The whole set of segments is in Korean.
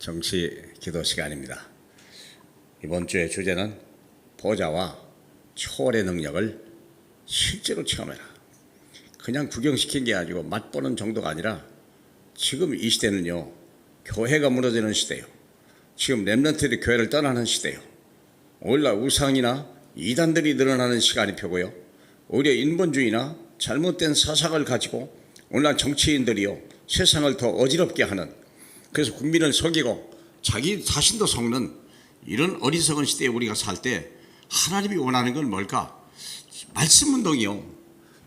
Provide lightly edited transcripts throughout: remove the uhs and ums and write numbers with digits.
정치 기도 시간입니다. 이번 주의 주제는 보좌와 초월의 능력을 실제로 체험해라. 그냥 구경시킨 게 아니고 맛보는 정도가 아니라 지금 이 시대는요, 교회가 무너지는 시대요. 지금 렘넌트들이 교회를 떠나는 시대요. 오늘날 우상이나 이단들이 늘어나는 시간이 펴고요. 오히려 인본주의나 잘못된 사상을 가지고 오늘날 정치인들이요, 세상을 더 어지럽게 하는, 그래서 국민을 속이고 자기 자신도 속는 이런 어리석은 시대에 우리가 살 때 하나님이 원하는 건 뭘까? 말씀 운동이요.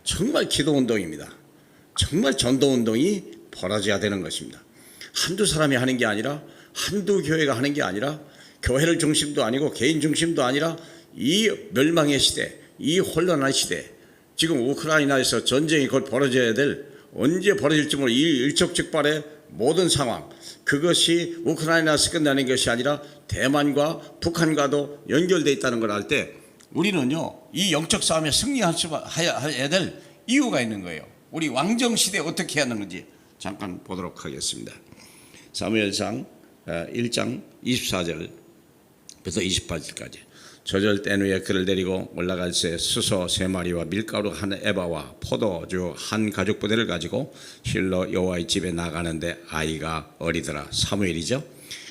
정말 기도 운동입니다. 정말 전도 운동이 벌어져야 되는 것입니다. 한두 사람이 하는 게 아니라, 한두 교회가 하는 게 아니라, 교회를 중심도 아니고 개인 중심도 아니라, 이 멸망의 시대, 이 혼란한 시대, 지금 우크라이나에서 전쟁이 곧 벌어져야 될, 언제 벌어질지 모르는 이 일촉즉발의 모든 상황, 그것이 우크라이나에서 끝나는 것이 아니라 대만과 북한과도 연결되어 있다는 걸 알 때 우리는요, 이 영적 싸움에 승리해야 될 이유가 있는 거예요. 우리 왕정시대에 어떻게 해야 하는지 잠깐 보도록 하겠습니다. 사무엘상 1장 24절부터 28절까지. 저절 뗀 후에 그를 데리고 올라갈 새 수소 3마리와 밀가루 한 에바와 포도주 한 가죽 부대를 가지고 실로 여호와의 집에 나가는데 아이가 어리더라. 사무엘이죠.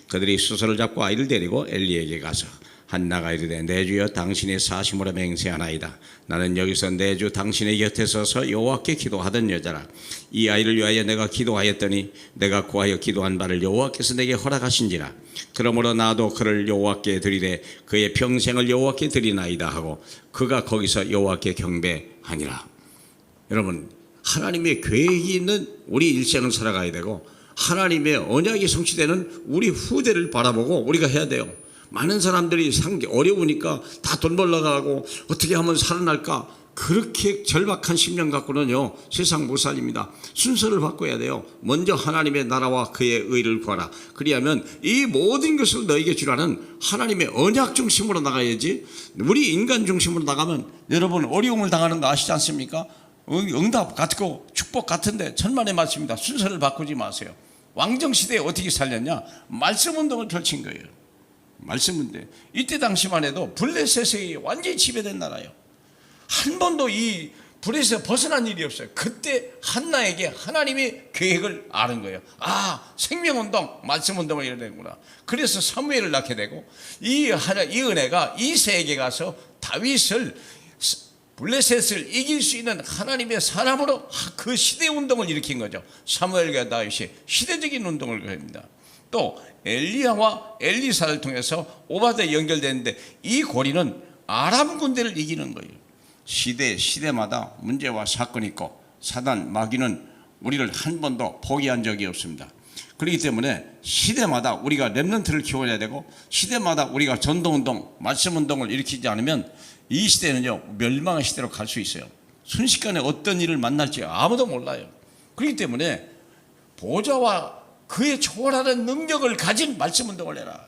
그들이 수소를 잡고 아이를 데리고 엘리에게 가서 한나가 이르되 내 주여 당신의 사심으로 맹세하나이다. 나는 여기서 내 주 당신의 곁에 서서 여호와께 기도하던 여자라. 이 아이를 위하여 내가 기도하였더니 내가 구하여 기도한 바를 여호와께서 내게 허락하신지라. 그러므로 나도 그를 여호와께 드리되 그의 평생을 여호와께 드리나이다 하고 그가 거기서 여호와께 경배하니라. 여러분, 하나님의 계획이 있는 우리 일생을 살아가야 되고 하나님의 언약이 성취되는 우리 후대를 바라보고 우리가 해야 돼요. 많은 사람들이 어려우니까 다 돈 벌러 가고 어떻게 하면 살아날까, 그렇게 절박한 심령 갖고는요 세상 못 살립니다. 순서를 바꿔야 돼요. 먼저 하나님의 나라와 그의 의를 구하라. 그리하면 이 모든 것을 너에게 주라는 하나님의 언약 중심으로 나가야지, 우리 인간 중심으로 나가면 여러분 어려움을 당하는 거 아시지 않습니까? 응답 같고 축복 같은데 천만의 말씀입니다. 순서를 바꾸지 마세요. 왕정시대에 어떻게 살렸냐? 말씀 운동을 펼친 거예요. 말씀인데 이때 당시만 해도 블레셋이 완전히 지배된 나라예요. 한 번도 이 블레셋에서 벗어난 일이 없어요. 그때 한나에게 하나님이 계획을 아는 거예요. 아, 생명운동, 말씀운동을 이뤄야 되는구나. 그래서 사무엘을 낳게 되고 이 은혜가 이새에게 가서 다윗을, 블레셋을 이길 수 있는 하나님의 사람으로 그 시대 운동을 일으킨 거죠. 사무엘과 다윗이 시대적인 운동을 합니다. 또 엘리야와 엘리사를 통해서 오바드에 연결되는데 이 고리는 아람 군대를 이기는 거예요. 시대마다 문제와 사건이 있고 사단 마귀는 우리를 한 번도 포기한 적이 없습니다. 그렇기 때문에 시대마다 우리가 렘넌트를 키워야 되고 시대마다 우리가 전도운동, 말씀운동을 일으키지 않으면 이 시대는요 멸망의 시대로 갈 수 있어요. 순식간에 어떤 일을 만날지 아무도 몰라요. 그렇기 때문에 보좌와 그의 초월하는 능력을 가진 말씀운동을 해라.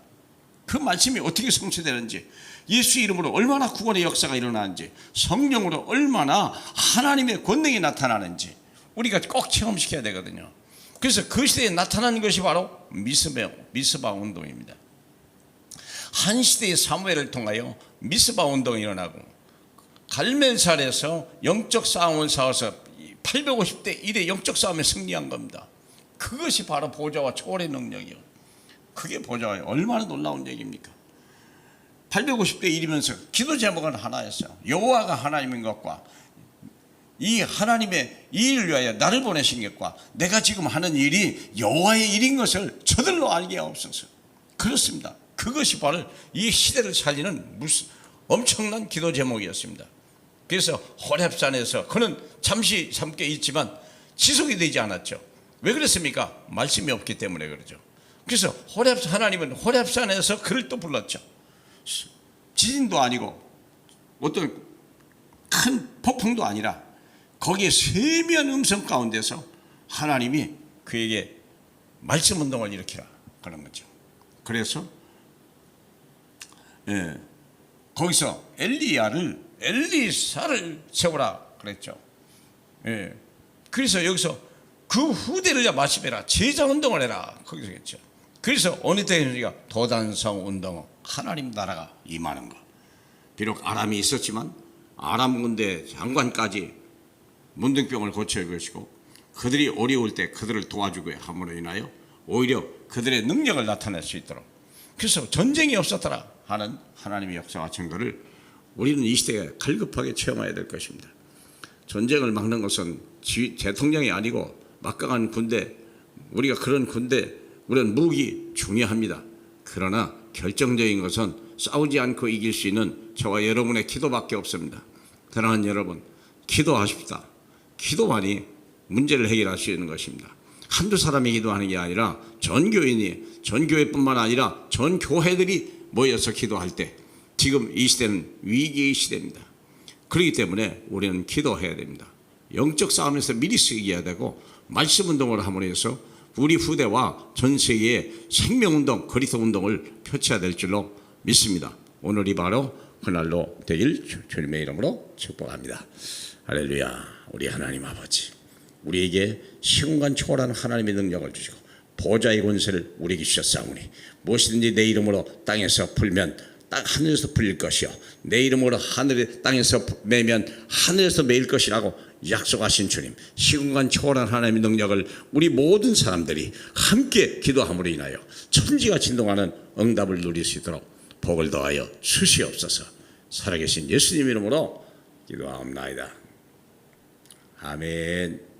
그 말씀이 어떻게 성취되는지, 예수 이름으로 얼마나 구원의 역사가 일어나는지, 성령으로 얼마나 하나님의 권능이 나타나는지 우리가 꼭 체험시켜야 되거든요. 그래서 그 시대에 나타나는 것이 바로 미스바 운동입니다. 한 시대의 사무엘을 통하여 미스바 운동이 일어나고 갈멜살에서 영적 싸움을 싸워서 850대 1의 영적 싸움에 승리한 겁니다. 그것이 바로 보좌와 초월의 능력이요. 그게 보좌예요. 얼마나 놀라운 얘기입니까? 850대 1이면서 기도 제목은 하나였어요. 여호와가 하나님인 것과 이 하나님의 이 일을 위하여 나를 보내신 것과 내가 지금 하는 일이 여호와의 일인 것을 저들로 알게 하옵소서. 그렇습니다. 그것이 바로 이 시대를 살리는 엄청난 기도 제목이었습니다. 그래서 호렙산에서 그는 잠시 함께 있지만 지속이 되지 않았죠. 왜 그랬습니까? 말씀이 없기 때문에 그러죠. 그래서 하나님은 호렙산에서 그를 또 불렀죠. 지진도 아니고 어떤 큰 폭풍도 아니라 거기에 세미한 음성 가운데서 하나님이 그에게 말씀 운동을 일으키라 그런 거죠. 그래서 거기서 엘리사를 세우라 그랬죠. 그래서 여기서 그 후대를 마시베라, 제자 운동을 해라 거기서 했죠. 그래서 어느 때인가 도단성 운동, 하나님 나라가 임하는 것. 비록 아람이 있었지만 아람 군대 장관까지 문둥병을 고칠 것이고, 그들이 어려울 때 그들을 도와주고 함으로 인하여 오히려 그들의 능력을 나타낼 수 있도록, 그래서 전쟁이 없었더라 하는 하나님의 역사와 증거를 우리는 이 시대에 갈급하게 체험해야 될 것입니다. 전쟁을 막는 것은 대통령이 아니고 막강한 군대, 우리가 그런 군대, 우리는 무기 중요합니다. 그러나 결정적인 것은 싸우지 않고 이길 수 있는 저와 여러분의 기도밖에 없습니다. 사랑하는 여러분, 기도하십시다. 기도만이 문제를 해결할 수 있는 것입니다. 한두 사람이 기도하는 게 아니라 전 교인이, 전 교회뿐만 아니라 전 교회들이 모여서 기도할 때, 지금 이 시대는 위기의 시대입니다. 그렇기 때문에 우리는 기도해야 됩니다. 영적 싸움에서 미리 쓰기해야 되고, 말씀 운동을 함으로 해서 우리 후대와 전 세계의 생명운동, 그리스도 운동을 펼쳐야 될 줄로 믿습니다. 오늘이 바로 그날로 되길 주님의 이름으로 축복합니다. 할렐루야. 우리 하나님 아버지, 우리에게 시공간 초월한 하나님의 능력을 주시고 보좌의 권세를 우리에게 주셨사오니, 무엇이든지 내 이름으로 땅에서 풀면 하늘에서 풀릴 것이요, 내 이름으로 하늘에 땅에서 매면 하늘에서 매일 것이라고 약속하신 주님, 시공간 초월한 하나님의 능력을 우리 모든 사람들이 함께 기도함으로 인하여 천지가 진동하는 응답을 누릴 수 있도록 복을 더하여 주시옵소서. 살아계신 예수님 이름으로 기도하옵나이다. 아멘.